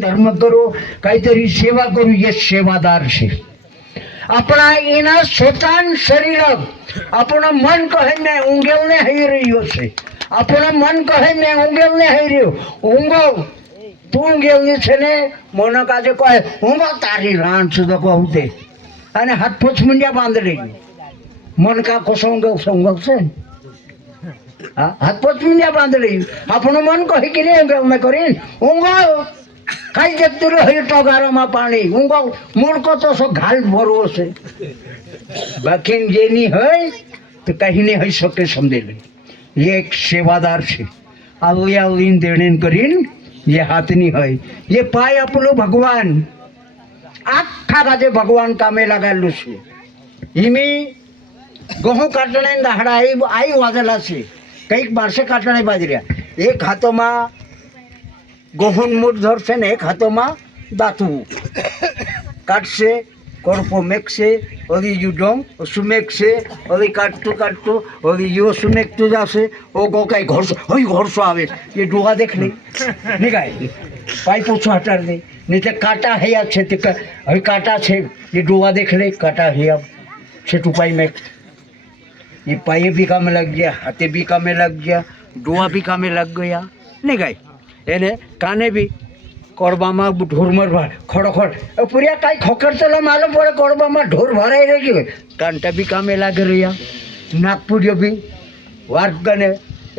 धर्म करो, काहीतरी सेवा करू, हे सेवादार છે. આપણા એના સ્વતાન શરીર આપણું મન કહે મેં ઊંઘેલને હઈ રહ્યો છે. આપણું મન કહે મેં ઊંઘેલને હઈ રહ્યો. ઊંઘો તું ઊંઘેલની છે ને મને કાજે કહે ઊંઘો તારી રાણ છે તો કહું તે અને હાથ પોછ મુંડિયા બાંધડી મન કા કોસો ઊંઘવશે હા હાથ પોછ મુંડિયા બાંધડી આપણું મન કહે કે નહીં ઊંઘેલને કરીને ઊંઘો કઈ જતું રહ્યું ટોગારોમાં પાણી ઊંઘો મૂળકો તો શું ઘાલ ભરવો છે બાકી જેની હોય તો કઈ નહીં હોઈ શકે સમજેલી એ એક સેવાદાર છે આવલી આવલીને દેણીને કરીને એ હાથની હોય એ પાય આપણું ભગવાન આખા કાજે ભગવાન કામે લગાવેલું છે હિમી ઘઉં કાટણે દાહડા આવી વાગેલા છે કંઈક બારસે કાટણે બાજર્યા એક હાથોમાં ગોહન મૂળ ધરશે ને એક હાથોમાં દાંતવું કાઢશે કોડપો મેકશે ઓલી યુ ડોમ સુમેકશે ઓલી કાઢતું ઓલી યુ સુમેકતું જશે ઓ ગો કાંઈ ઘોરસો હોય ઘોરસો આવે એ ડોહા દેખ નહીં નીકાય પાઇપ ઓછો હટાડી દે નહીં તે કાંટા હૈયા છે તે હવે કાંટા છે એ ડોહા દેખ લે કાંટા હૈયા છે ટુપાઈ મેક ये पाए भी काम लग गया हाथे भी काम लग गया डोहा भी काम लग गया नहीं गाय એને કાને બી કોરબામાં ઢોર ખોડોખોડ પૂર્યા કાંઈ ખોખર તો માલુમ પડે કોરબામાં ઢોર ભરાઈ રહી ગયું કાંટા બી કામે લાગી રહ્યા નાગપુરીઓ બી વાર્ગને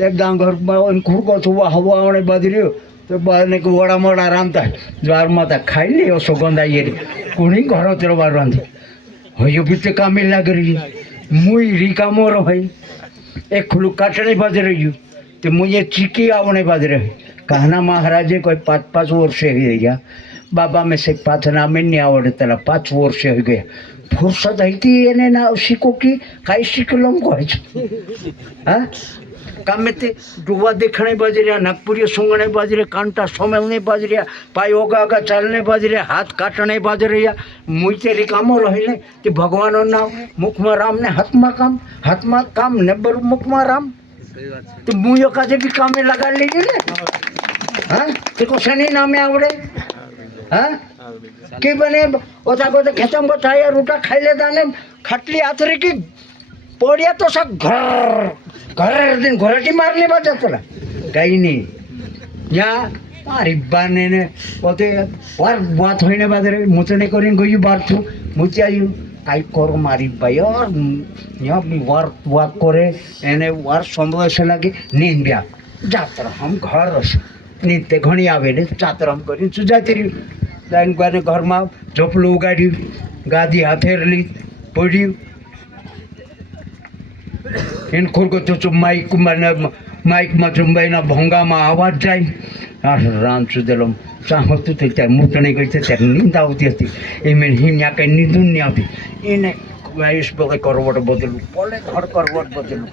એક ડાંગરમાં ખુરકો થવા હવા આવડે બાંધી રહ્યો તો બાને વડા મોડા આરામ થાય દ્વારમાં તા ખાઈ લે સુગંધ આવી રહી કોણી ઘરો તેરો વાર રાંધી હજુ બી તે કામે લાગી રહી મુઈ રીકામો ભાઈ એ ખુલ્લું કાટણે બાજુ રહ્યું તે મુએ ચીકી આવણે બાજુ રહી कहना महाराजे कोई 5-5 वर्ष हो गया बाबा में से 5 नामे नहीं आवड़े तेरा 5 वर्ष हो गया फुर्सत आई एने ना सीखो की कई सीखलम को हाँ काम ते डुआ देखने बाज रहा नागपुरी सूंघने बाज रहे कांटा सोमेलने बाज रहा पाई ओगा आगा चालने बाज रहे हाथ काटने बाज रहा मुई ते रिकामो रही ने ते भगवान नाम मुख में राम ने हाथ में काम ने बर मुख में राम तो मुयो काजे भी कामे लगा लीजिए ने हाँ देखो शनि नामे आवड़े हाँ कि बने ओथा को खेतम को थाया रूटा खाई लेता ने खटली आतरी की पोड़िया तो सब घर दिन घोराटी मारने बात चला कहीं नहीं यहाँ मारी बाने ने पोते वार बात होने बाद रे मुचने करीन गई बार थू मुचियायु काई करो मारी भाई और यहाँ भी वार वाक करे एने वार संभव से लगे नींद ब्या जातर हम घर नींद ते घणी आवे ने जातर हम करी सुजाती रही लाइन गाने घर में झोपलू उगाड़ी गादी हाथेरली पड़ी इन खुरको तो माइक में चुंबाई ना भोंगा में आवाज जाए राम सुदेलम चाहतु तो त्या मूतने गई थे त्या नींद आवती थी एमें हिम्या कहीं नींद नहीं आती इन्हें आयुष बोले करवट बदलू बोले घर करवट बदलू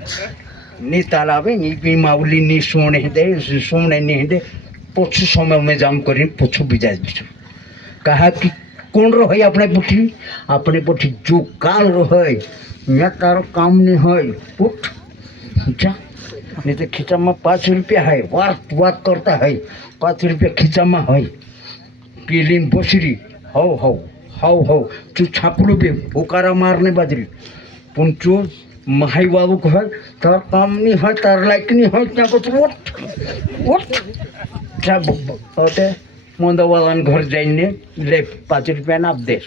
नी तालावे नी भी माउली नी सोने नहीं दे पोछू समय में जाम करी पोछू बिजा दीजू कहा कि कौन रो है अपने पुठी जो काल रो है या तारो काम नहीं है उठ जा नहीं तो खींचा में 5 रुपया है वात करता है 5 रुपया खींचा में है पीलीन बसरी हो चू छापड़ू भी हुकारा मारने बाजरी पुन चू महाई बाबू को है तार काम नहीं है तार लायक नहीं है क्या कुछ उठ जा मोंदा वाला घर जाइने ले 5 रुपया ना दे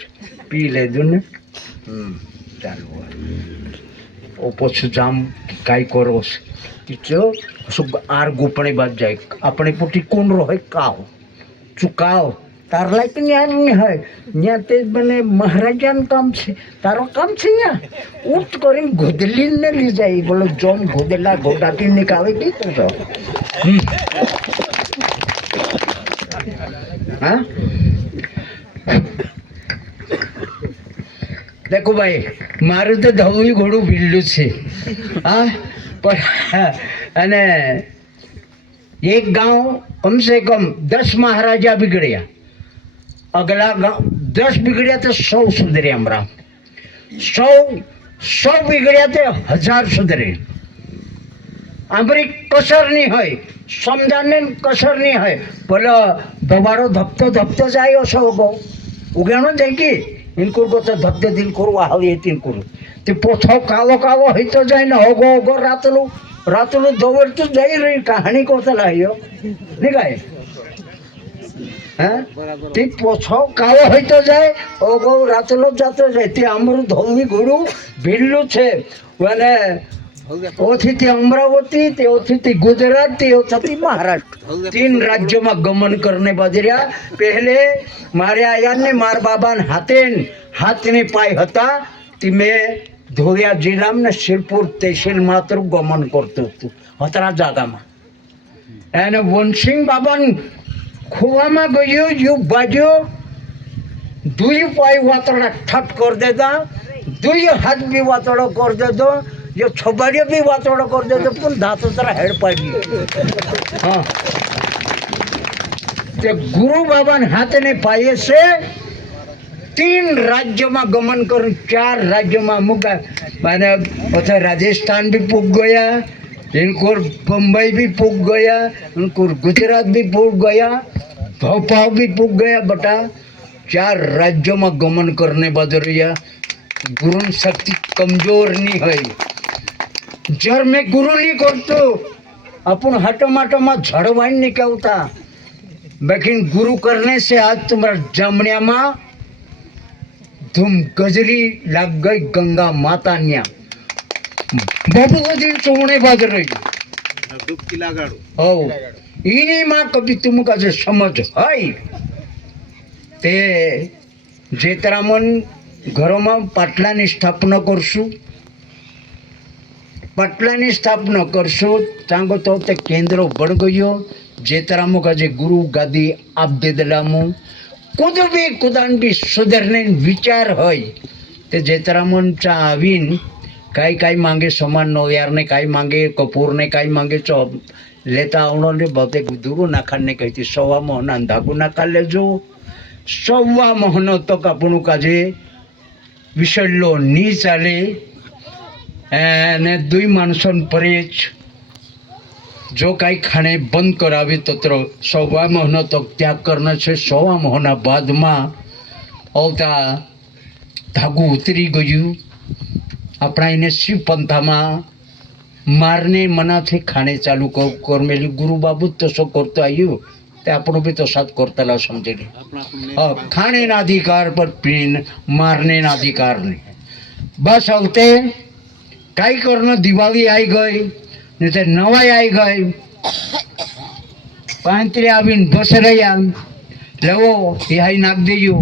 पी ले दूने चालू ओ पछू जाम काई करो जो सब आर गोपणे बात जाए अपने पुटी कौन रो है काव चुकाव तार लायक नहीं है यहाँ ते बने महाराजान काम छे तारो काम छे यहाँ उठ करी गोदली ने ली जाए बोलो जम गोदला गोडाटी निकाले की तो हाँ देखो भाई मारे तो धवई घोड़ू भील्लू छे हाँ पर अने एक गांव कम से कम 10 महाराजा बिगड़िया अगला गांव 10 बिगड़िया तो 100 सुधरे हमारा 100 बिगड़िया तो 1000 सुधरे आमरी कसर नहीं है समझाने कसर नहीं है बोलो दबारो धपतो धपतो जाय असो गो उगेनो जाय की इनकुर को तो धपते दिन करू हाल ये तीन करू ते पोथो कालो कालो हितो जाय ना होगो होगो रातलू दौड़ तो जाई रही कहानी को तला यो नहीं काय તે પોછો કાળો હોઈતો જાય ઓગો રાતલો જાતો જાય તે અમારું ધોળવી ઘોડું ભીડલું છે અને ઓથી તે અમરાવતી તે ઓથી તે ગુજરાત તે ઓથી महाराष्ट्र 3 राज्योમાં ગમન કરને બાજર્યા પહેલે મારે આયા ને માર બાબાને હાથને પાય હતા તે મેં ધોળિયા જિલ્લામાં ને શિરપુર તહેસીલ માત્ર ગમન કરતો હતો હતરા જાગામાં એને વનસિંહ બાબાને खुआमा गयो यू बाजो दुई पाई वातड़ा ठट कर देता दुई हाथ भी वातड़ा कर देता जो छबाड़ी भी वातड़ा कर देता पुन धातु तरह हेड पाई हाँ ते गुरु बाबा हाथ ने पाए से 3 राज्य में गमन कर 4 राज्य में मुका मैंने पता राजस्थान भी पुग गया इनको बम्बई भी पुग गया इनको गुजरात भी पुग गया भोपाल भी पुग गया बटा 4 राज्यों में गमन करने बदरिया गुरु शक्ति कमजोर नहीं है जर मैं गुरु नहीं करतो अपन हटो माटो में झड़वाई नहीं कहता लेकिन गुरु करने से आज तुम्हारा जमनिया में धूम गजरी लग गई गंगा माता न्या बाबू दिन चोने बाज रही हो इन्हीं माँ कभी तुमका जो समझ है ते जेतरामन घरों में पाटला ની સ્થાપના કરશું પાટલાની સ્થાપના કરશું ચાંગો તો તે કેન્દ્ર બળ ગયો જેતરામો કાજે ગુરુ ગાદી આપ દેદલામો કુદાન બી સુધરને વિચાર હોય તે જેતરામન ચા આવીન કાઈ માંગે સમાન નો યાર ने काई मांगे कपूर ने काई मांगे चो लेता आवड़ो ने बहुते दूरू नाखा ने कहती 1.25 मोहना धागू नाखा लेजो 1.25 मोहनो तक आपणु काजे विसरलो नी चाले ने 2 माणसोन परेज जो काई खाने बंद करावे तो 1.25 मोहनो तक त्याग करना छे 1.25 मोहना बाद में आवता धागू उतरी गयु अपना इन्हें शिव पंथा में मारने मना थे खाने चालू कर मेली गुरु बाबू तो सो करते आयु ते आपनो भी तो साथ करता ला समझे खाने ना अधिकार पर पीन मारने ना अधिकार नहीं बस होते कई करना दिवाली आई गई नहीं तो नवाई आई गई पांतरे आवीन बस रहा लो तिहाई नाक दियो